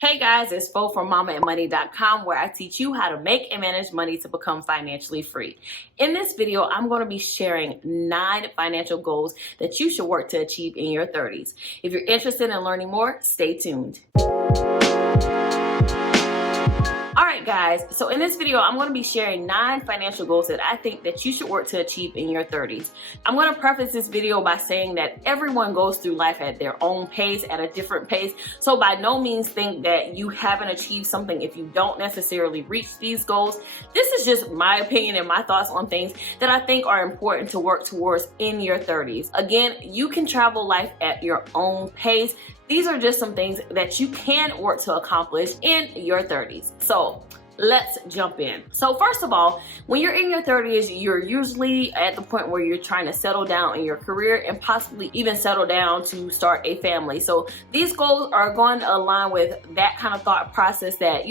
Hey guys, it's Fo from mamaandmoney.com, where I teach you how to make and manage money to become financially free. In this video, I'm going to be sharing 9 financial goals that you should work to achieve in your 30s. If you're interested in learning more, stay tuned. Alright guys, so in this video, I'm going to be sharing 9 financial goals that I think that you should work to achieve in your 30s. I'm going to preface this video by saying that everyone goes through life at their own pace, at a different pace. So by no means think that you haven't achieved something if you don't necessarily reach these goals. This is just my opinion and my thoughts on things that I think are important to work towards in your 30s. Again, you can travel life at your own pace. These are just some things that you can work to accomplish in your 30s. So let's jump in. So first of all, when you're in your 30s, you're usually at the point where you're trying to settle down in your career and possibly even settle down to start a family. So these goals are going to align with that kind of thought process that,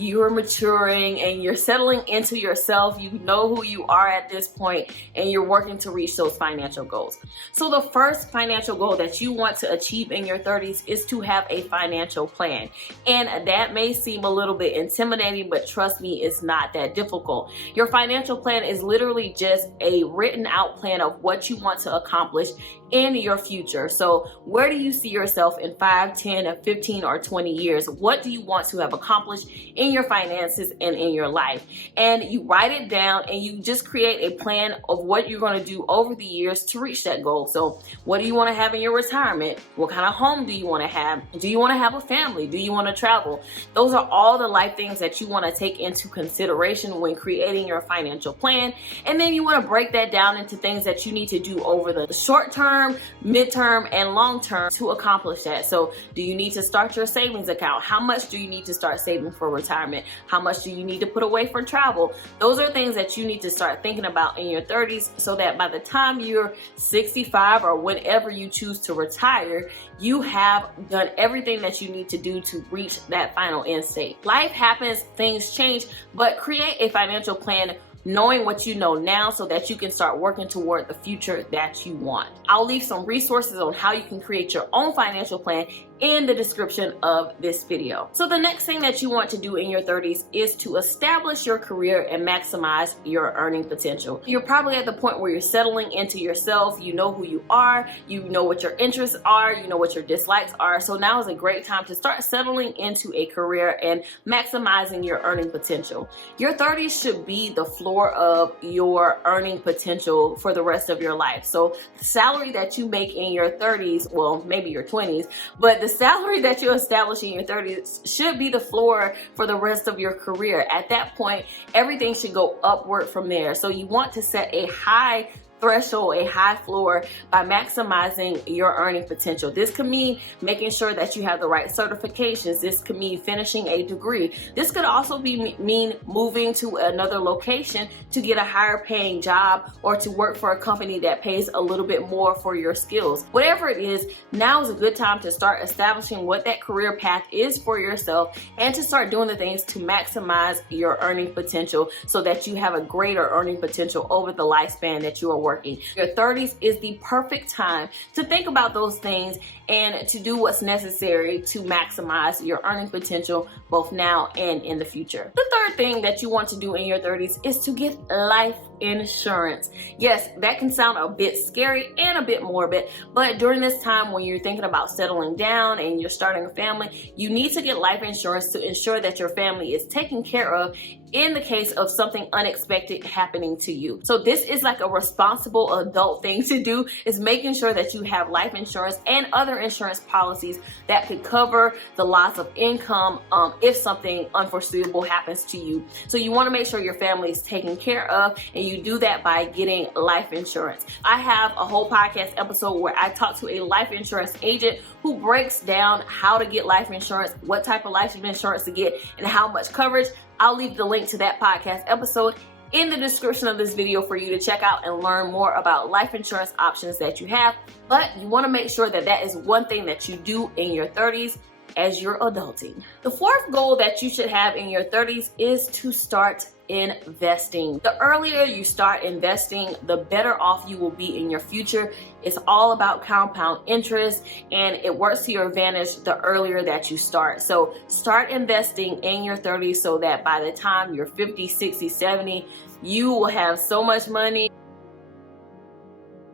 you're maturing and you're settling into yourself. You know who you are at this point and you're working to reach those financial goals. So the first financial goal that you want to achieve in your 30s is to have a financial plan. And that may seem a little bit intimidating, but trust me, it's not that difficult. Your financial plan is literally just a written out plan of what you want to accomplish in your future. So where do you see yourself in 5, 10, 15, or 20 years? What do you want to have accomplished in your finances and in your life? And you write it down and you just create a plan of what you're going to do over the years to reach that goal. So what do you want to have in your retirement? What kind of home do you want to have? Do you want to have a family? Do you want to travel? Those are all the life things that you want to take into consideration when creating your financial plan. And then you want to break that down into things that you need to do over the short term, midterm, and long term to accomplish that. So do you need to start your savings account? How much do you need to start saving for retirement? How much do you need to put away for travel? Those are things that you need to start thinking about in your 30s so that by the time you're 65 or whenever you choose to retire, you have done everything that you need to do to reach that final end state. Life happens, things change, but create a financial plan knowing what you know now so that you can start working toward the future that you want. I'll leave some resources on how you can create your own financial plan in the description of this video. So the next thing that you want to do in your 30s is to establish your career and maximize your earning potential. You're probably at the point where you're settling into yourself. You know who you are, you know what your interests are, you know what your dislikes are. So now is a great time to start settling into a career and maximizing your earning potential. Your 30s should be the floor of your earning potential for the rest of your life. So the salary that you make in your 30s, well, maybe your 20s, but the salary that you establish in your 30s should be the floor for the rest of your career. At that point, everything should go upward from there. So you want to set a high threshold, a high floor by maximizing your earning potential. This could mean making sure that you have the right certifications. This could mean finishing a degree. This could also mean moving to another location to get a higher paying job or to work for a company that pays a little bit more for your skills. Whatever it is, now is a good time to start establishing what that career path is for yourself and to start doing the things to maximize your earning potential so that you have a greater earning potential over the lifespan that you are working. Your 30s is the perfect time to think about those things and to do what's necessary to maximize your earning potential both now and in the future. The third thing that you want to do in your 30s is to get life insurance. Yes, that can sound a bit scary and a bit morbid, but during this time when you're thinking about settling down and you're starting a family, you need to get life insurance to ensure that your family is taken care of in the case of something unexpected happening to you. So this is like a responsible adult thing to do, is making sure that you have life insurance and other insurance policies that could cover the loss of income if something unforeseeable happens to you. So you want to make sure your family is taken care of, and you do that by getting life insurance. I have a whole podcast episode where I talk to a life insurance agent who breaks down how to get life insurance, what type of life insurance to get, and how much coverage. I'll leave the link to that podcast episode in the description of this video for you to check out and learn more about life insurance options that you have. But you want to make sure that that is one thing that you do in your 30s as you're adulting. The fourth goal that you should have in your 30s is to start investing. The earlier you start investing, the better off you will be in your future. It's all about compound interest, and it works to your advantage the earlier that you start. So start investing in your 30s so that by the time you're 50, 60, 70, you will have so much money.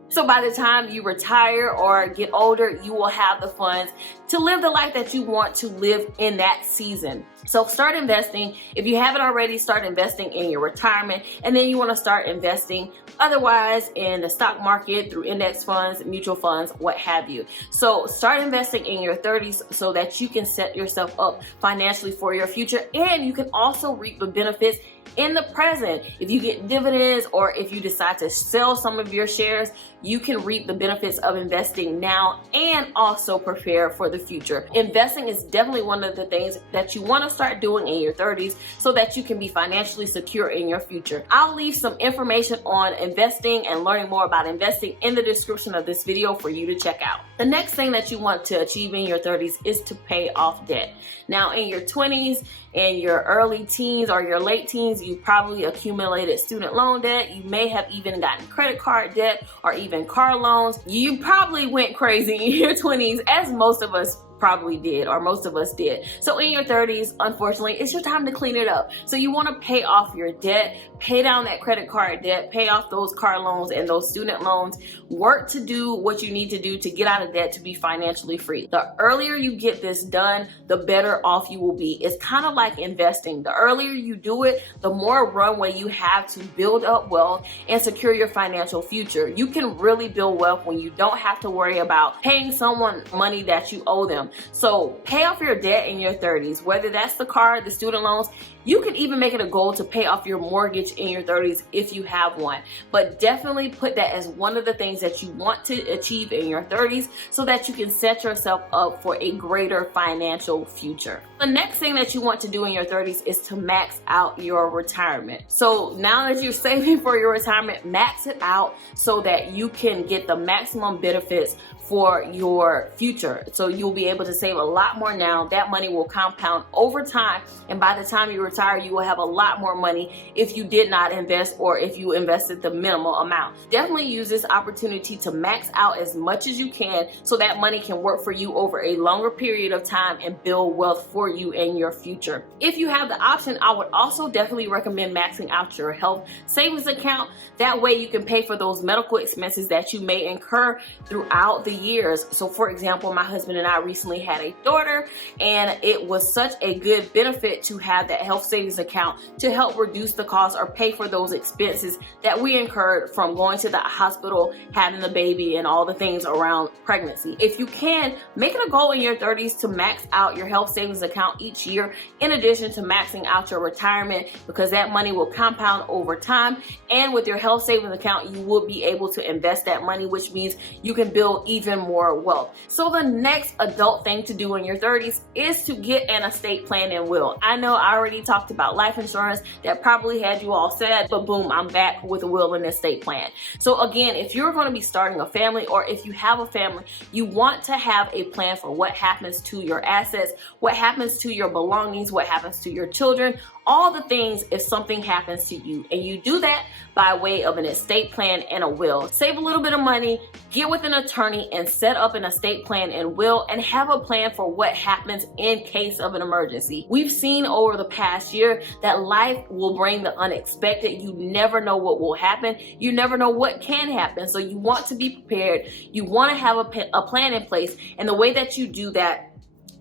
So by the time you retire or get older, you will have the funds to live the life that you want to live in that season. So start investing. If you haven't already, start investing in your retirement, and then you want to start investing otherwise in the stock market through index funds, mutual funds, what have you. So start investing in your 30s so that you can set yourself up financially for your future, and you can also reap the benefits in the present. If you get dividends or if you decide to sell some of your shares, you can reap the benefits of investing now and also prepare for the future. Investing is definitely one of the things that you want to start doing in your 30s so that you can be financially secure in your future. I'll leave some information on investing and learning more about investing in the description of this video for you to check out. The next thing that you want to achieve in your 30s is to pay off debt. Now, in your 20s and your early teens or your late teens, you probably accumulated student loan debt. You may have even gotten credit card debt or even car loans. You probably went crazy in your 20s, as most of us probably did, or most of us did. So in your 30s, unfortunately, it's your time to clean it up. So you want to pay off your debt, pay down that credit card debt, pay off those car loans and those student loans. Work to do what you need to do to get out of debt to be financially free. The earlier you get this done, the better off you will be. It's kind of like investing. The earlier you do it, the more runway you have to build up wealth and secure your financial future. You can really build wealth when you don't have to worry about paying someone money that you owe them. So pay off your debt in your 30s, whether that's the car, the student loans. You can even make it a goal to pay off your mortgage in your 30s if you have one. But definitely put that as one of the things that you want to achieve in your 30s so that you can set yourself up for a greater financial future. The next thing that you want to do in your 30s is to max out your retirement. So now that you're saving for your retirement, max it out so that you can get the maximum benefits for your future. So you'll be able to save a lot more now. That money will compound over time, and by the time you retire, you will have a lot more money if you did not invest or if you invested the minimal amount. Definitely use this opportunity to max out as much as you can so that money can work for you over a longer period of time and build wealth for you in your future. If you have the option, I would also definitely recommend maxing out your health savings account. That way you can pay for those medical expenses that you may incur throughout the years. So for example, my husband and I recently had a daughter, and it was such a good benefit to have that health savings account to help reduce the cost or pay for those expenses that we incurred from going to the hospital, having the baby, and all the things around pregnancy. If you can, make it a goal in your 30s to max out your health savings account each year, in addition to maxing out your retirement, because that money will compound over time. And with your health savings account, you will be able to invest that money, which means you can build even more wealth. So the next adult thing to do in your 30s is to get an estate plan and will. I know I already talked about life insurance. That probably had you all sad, but boom, I'm back with a will and estate plan. So again, if you're going to be starting a family, or if you have a family, you want to have a plan for what happens to your assets, what happens to your belongings, what happens to your children, all the things if something happens to you. And you do that by way of an estate plan and a will. Save a little bit of money, get with an attorney, and set up an estate plan and will, and have a plan for what happens in case of an emergency. We've seen over the past year that life will bring the unexpected. You never know what will happen. You never know what can happen. So you want to be prepared. You want to have a plan in place. And the way that you do that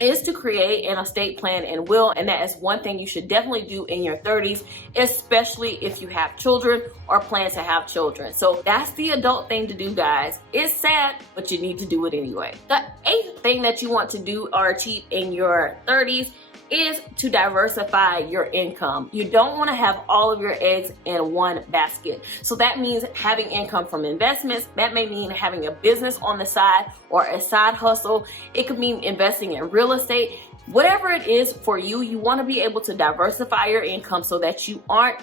is to create an estate plan and will, and that is one thing you should definitely do in your 30s, especially if you have children or plan to have children. So that's the adult thing to do, guys. It's sad, but you need to do it anyway. The eighth thing that you want to do or achieve in your 30s is to diversify your income. You don't want to have all of your eggs in one basket. So that means having income from investments. That may mean having a business on the side or a side hustle. It could mean investing in real estate. Whatever it is for you, you want to be able to diversify your income so that you aren't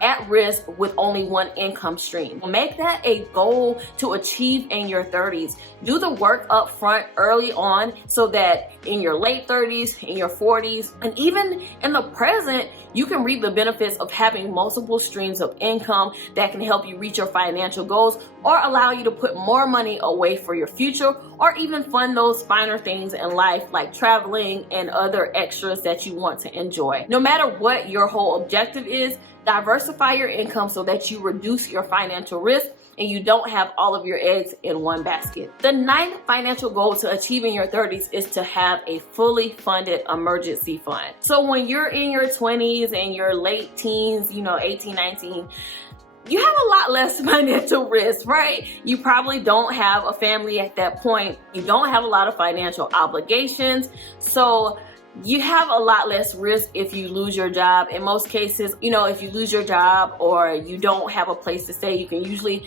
at risk with only one income stream. Make that a goal to achieve in your 30s. Do the work up front early on so that in your late 30s, in your 40s, and even in the present, you can reap the benefits of having multiple streams of income that can help you reach your financial goals or allow you to put more money away for your future, or even fund those finer things in life like traveling and other extras that you want to enjoy. No matter what your whole objective is, diversify your income so that you reduce your financial risk and you don't have all of your eggs in one basket. The 9th financial goal to achieve in your 30s is to have a fully funded emergency fund. So when you're in your 20s and your late teens, 18, 19, you have a lot less financial risk, right? You probably don't have a family at that point. You don't have a lot of financial obligations. So you have a lot less risk if you lose your job. In most cases, if you lose your job or you don't have a place to stay, you can usually,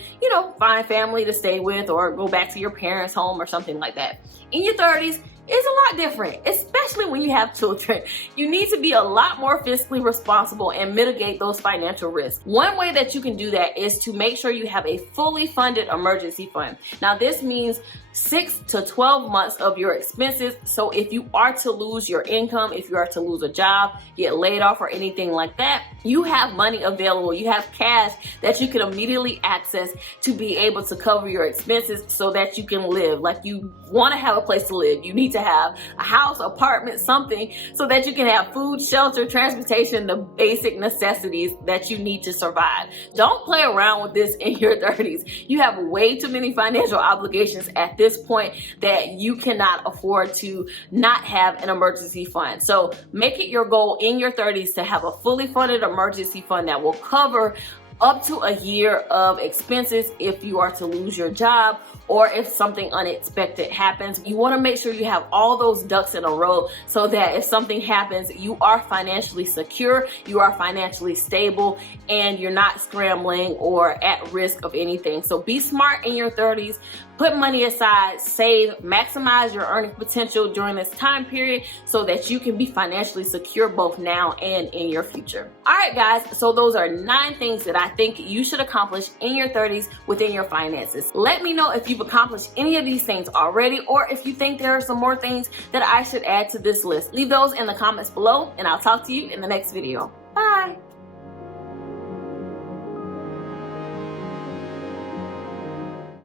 find family to stay with or go back to your parents' home or something like that. In your 30s, it's a lot different, especially when you have children. You need to be a lot more fiscally responsible and mitigate those financial risks. One way that you can do that is to make sure you have a fully funded emergency fund. Now, this means 6 to 12 months of your expenses. So if you are to lose your income, if you are to lose a job, get laid off or anything like that, you have money available. You have cash that you can immediately access to be able to cover your expenses so that you can live. Like, you want to have a place to live. You need to have a house, apartment, something so that you can have food, shelter, transportation, the basic necessities that you need to survive. Don't play around with this in your 30s. You have way too many financial obligations at this point that you cannot afford to not have an emergency fund. So make it your goal in your 30s to have a fully funded emergency fund that will cover up to a year of expenses if you are to lose your job or if something unexpected happens. You want to make sure you have all those ducks in a row so that if something happens, you are financially secure, you are financially stable, and you're not scrambling or at risk of anything. So be smart in your 30s. Put money aside, save, maximize your earning potential during this time period so that you can be financially secure both now and in your future. All right, guys, so those are 9 things that I think you should accomplish in your 30s within your finances. Let me know if you've accomplished any of these things already, or if you think there are some more things that I should add to this list. Leave those in the comments below, and I'll talk to you in the next video.